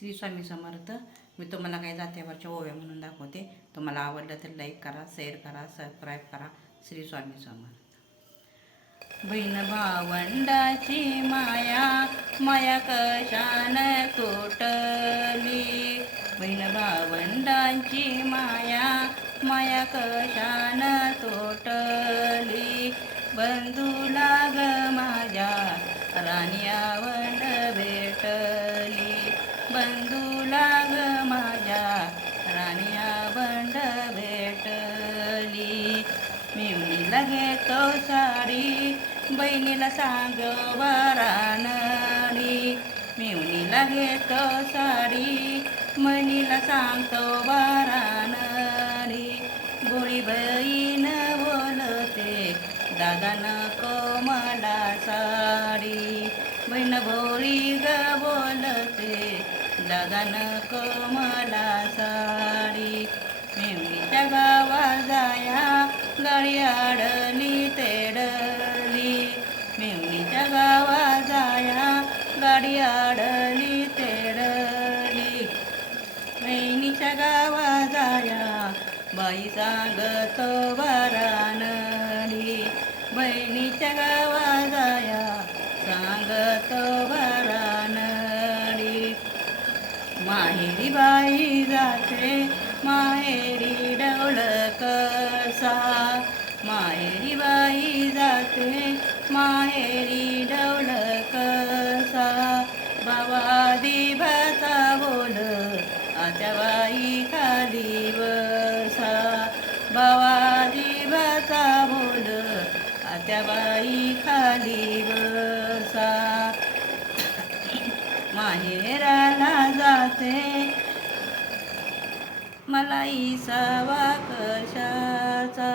श्री स्वामी समर्थ. मी तुम्हाला काही जात्यावरच्या ओव्या म्हणून दाखवते. तुम्हाला आवडलं तर लाईक करा, शेअर करा, सबस्क्राईब करा. श्री स्वामी समर्थ. बहीण भावंडाची माया, माया कशान तुटली. बहीण भावंडांची माया, माया कशान तुटली. बंधूला ग माझ्या राणिया वंड भेटली. बंधूला ग माझ्या राणिया वंड भेटली. मिवणीला घेतो साडी, बहिणीला सांगो वरानडी. मिवणीला घेतो साडी, बहिणीला सांगतो वरानडी. गोळी बहीण बोलते, दादा नको मला साडी. बहीण भोळी ग बोलते, दादा नको मला साडी. मिवणीच्या गावा जाया, गाडी अडली तेडली. मिवणीच्या गावा जाया, गाडी अडली तेडली. बहिणीच्या गावा जाया, बाई सांगतो वरानडी. बहिणीच्या गावा जाया, सांगतो वरानडी. माहेरी बाई जाते, माहेरी डवळ कसा. माहेरी बाई जाते, माहेरी डवळ कसा. बावादी भाता बोल, आत्या बाई खाली बसा. बावादी भाता बोल, आत्या बाई खाली बसा. माहेराला जाते, मला इसावा कशाचा.